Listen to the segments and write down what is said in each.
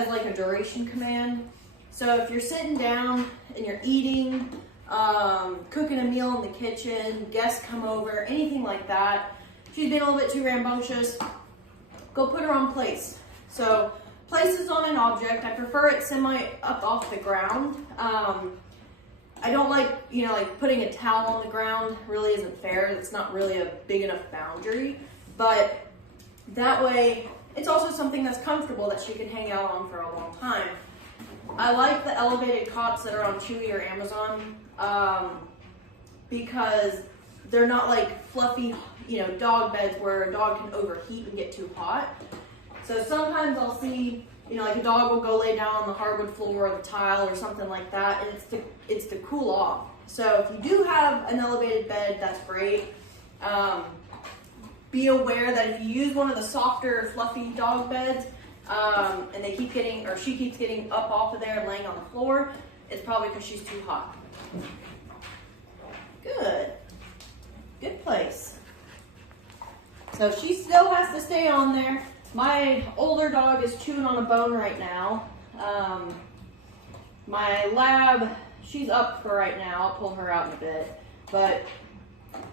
as like a duration command. So if you're sitting down and you're eating, cooking a meal in the kitchen, guests come over, anything like that, she's been a little bit too rambunctious, go put her on place. So place is on an object. I prefer it semi up off the ground. I don't like, you know, like putting a towel on the ground really isn't fair. It's not really a big enough boundary, but that way it's also something that's comfortable that she can hang out on for a long time. I like the elevated cots that are on Chewy or Amazon because they're not like fluffy, you know, dog beds where a dog can overheat and get too hot. So sometimes I'll see, you know, like a dog will go lay down on the hardwood floor or the tile or something like that, and it's to cool off. So if you do have an elevated bed, that's great. Be aware that if you use one of the softer, fluffy dog beds, and they keep getting, or she keeps getting up off of there and laying on the floor, it's probably because she's too hot. Good. Good place. So she still has to stay on there. My older dog is chewing on a bone right now. My lab, she's up for right now. I'll pull her out in a bit. But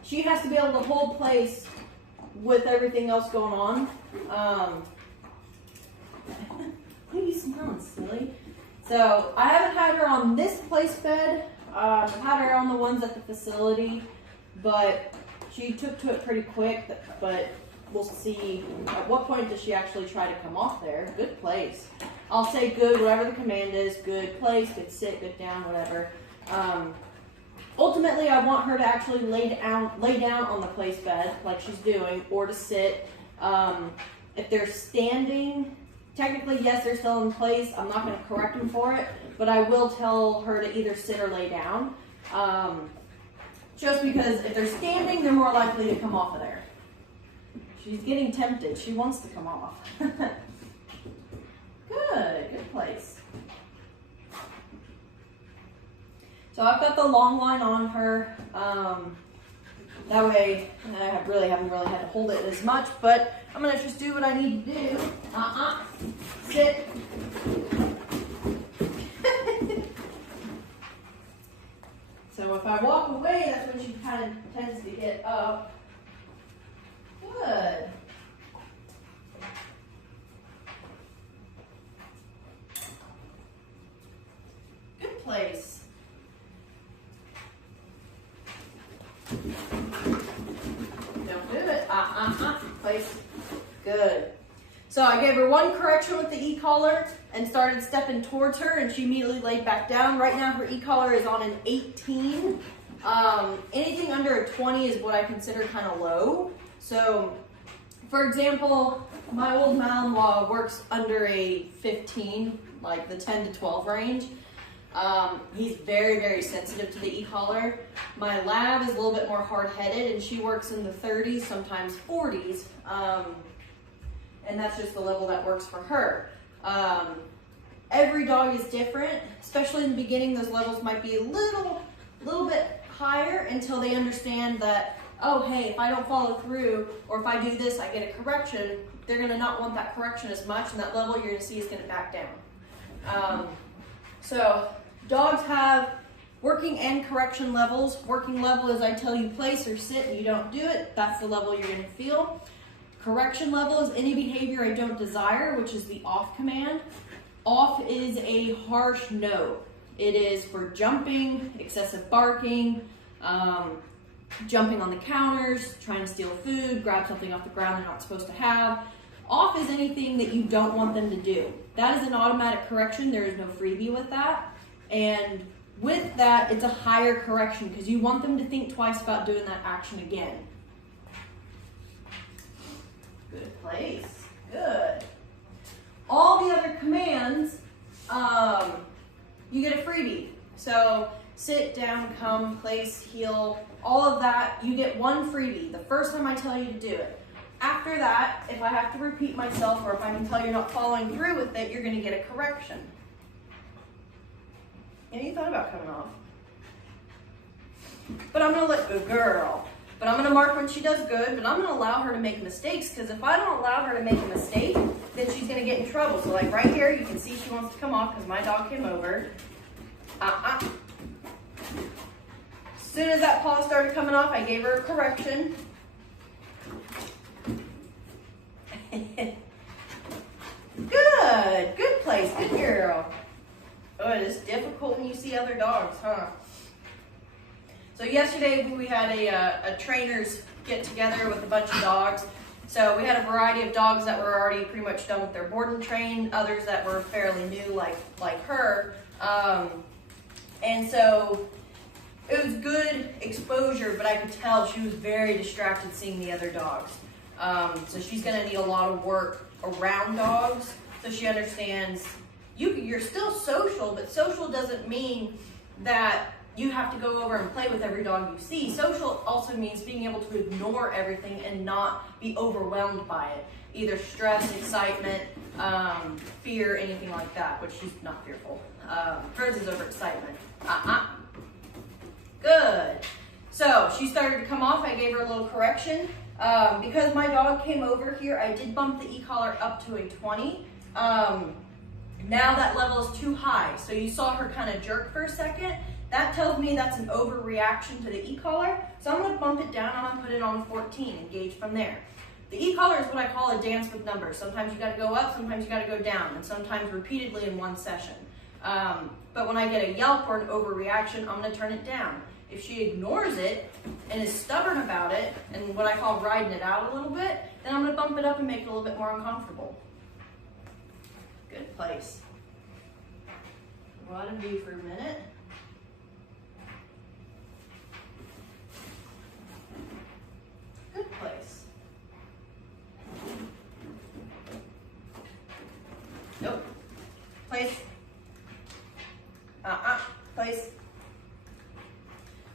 she has to be able to hold place with everything else going on. What are you smelling, silly? So I haven't had her on this place bed. I've had her on the ones at the facility, but she took to it pretty quick. But we'll see at what point does she actually try to come off there. Good place. I'll say good, whatever the command is, good place, good sit, good down, whatever. Ultimately, I want her to actually lay down on the place bed like she's doing, or to sit. If they're standing, technically, yes, they're still in place. I'm not going to correct them for it, but I will tell her to either sit or lay down. Just because if they're standing, they're more likely to come off of there. She's getting tempted. She wants to come off. Good place. So I've got the long line on her. That way, I really haven't had to hold it as much, but I'm gonna just do what I need to do. Sit. So if I walk away, that's when she kind of tends to get up. Good. Good place. Don't do it. Place. Good. So I gave her one correction with the e-collar and started stepping towards her, and she immediately laid back down. Right now her e-collar is on an 18. Anything under a 20 is what I consider kind of low. So, for example, my old Malinois works under a 15, like the 10 to 12 range. He's very, very sensitive to the e-collar. My lab is a little bit more hard-headed, and she works in the 30s, sometimes 40s. And that's just the level that works for her. Every dog is different, especially in the beginning. Those levels might be a little bit higher until they understand that, oh, hey, if I don't follow through, or if I do this, I get a correction. They're gonna not want that correction as much, and that level you're gonna see is gonna back down. So dogs have working and correction levels. Working level is I tell you place or sit and you don't do it. That's the level you're gonna feel. Correction level is any behavior I don't desire, which is the off command. Off is a harsh no. It is for jumping, excessive barking, jumping on the counters, trying to steal food, grab something off the ground they're not supposed to have. Off is anything that you don't want them to do. That is an automatic correction. There is no freebie with that. And with that, it's a higher correction because you want them to think twice about doing that action again. Good place. Good. All the other commands, you get a freebie. So sit, down, come, place, heel, all of that, you get one freebie the first time I tell you to do it. After that, if I have to repeat myself or if I can tell you're not following through with it, you're going to get a correction. Any thought about coming off? But I'm going to let good girl. But I'm going to mark when she does good, but I'm going to allow her to make mistakes, because if I don't allow her to make a mistake, then she's gonna get in trouble. So like right here, you can see she wants to come off because my dog came over. As soon as that paw started coming off, I gave her a correction. Good place, good girl. Oh, it is difficult when you see other dogs, huh? So yesterday we had a trainers get together with a bunch of dogs. So we had a variety of dogs that were already pretty much done with their board and train, others that were fairly new like her. And so it was good exposure, but I could tell she was very distracted seeing the other dogs. So she's gonna need a lot of work around dogs so she understands you're still social, but social doesn't mean that you have to go over and play with every dog you see. Social also means being able to ignore everything and not be overwhelmed by it. Either stress, excitement, fear, anything like that, which she's not fearful. Hers is overexcitement. Good. So she started to come off. I gave her a little correction. Because my dog came over here, I did bump the e-collar up to a 20. Now that level is too high. So you saw her kind of jerk for a second. That tells me that's an overreaction to the e-collar. So I'm gonna bump it down, I'm gonna put it on 14 and gauge from there. The e-collar is what I call a dance with numbers. Sometimes you gotta go up, sometimes you gotta go down, and sometimes repeatedly in one session. But when I get a yelp or an overreaction, I'm gonna turn it down. If she ignores it and is stubborn about it, and what I call riding it out a little bit, then I'm gonna bump it up and make it a little bit more uncomfortable. Good place. Let him be for a minute. Good place. Nope. Place. Place.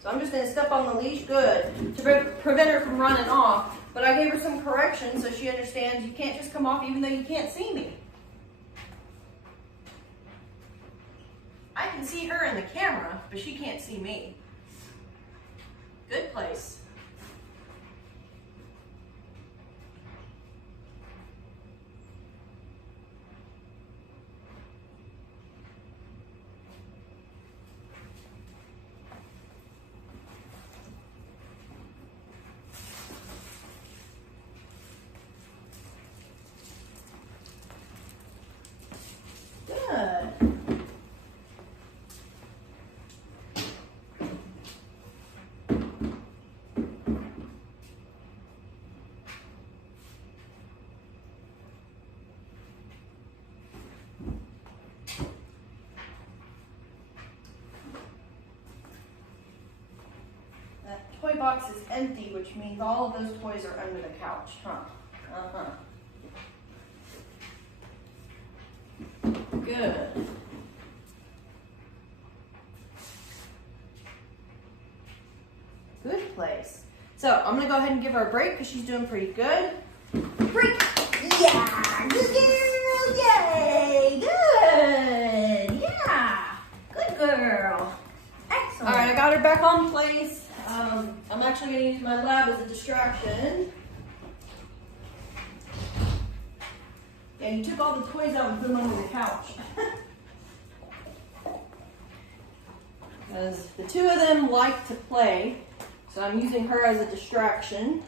So I'm just going to step on the leash, good, to prevent her from running off. But I gave her some corrections so she understands you can't just come off even though you can't see me. I can see her in the camera, but she can't see me. Good place. Toy box is empty, which means all of those toys are under the couch, huh? Good. Good place. So I'm gonna go ahead and give her a break because she's doing pretty good. Break! Yeah! Good girl! Yay! Good! Yeah! Good girl! Excellent. All right, I got her back on place. I'm actually going to use my lab as a distraction. Yeah, you took all the toys out and put them under the couch. Because the two of them like to play, so I'm using her as a distraction.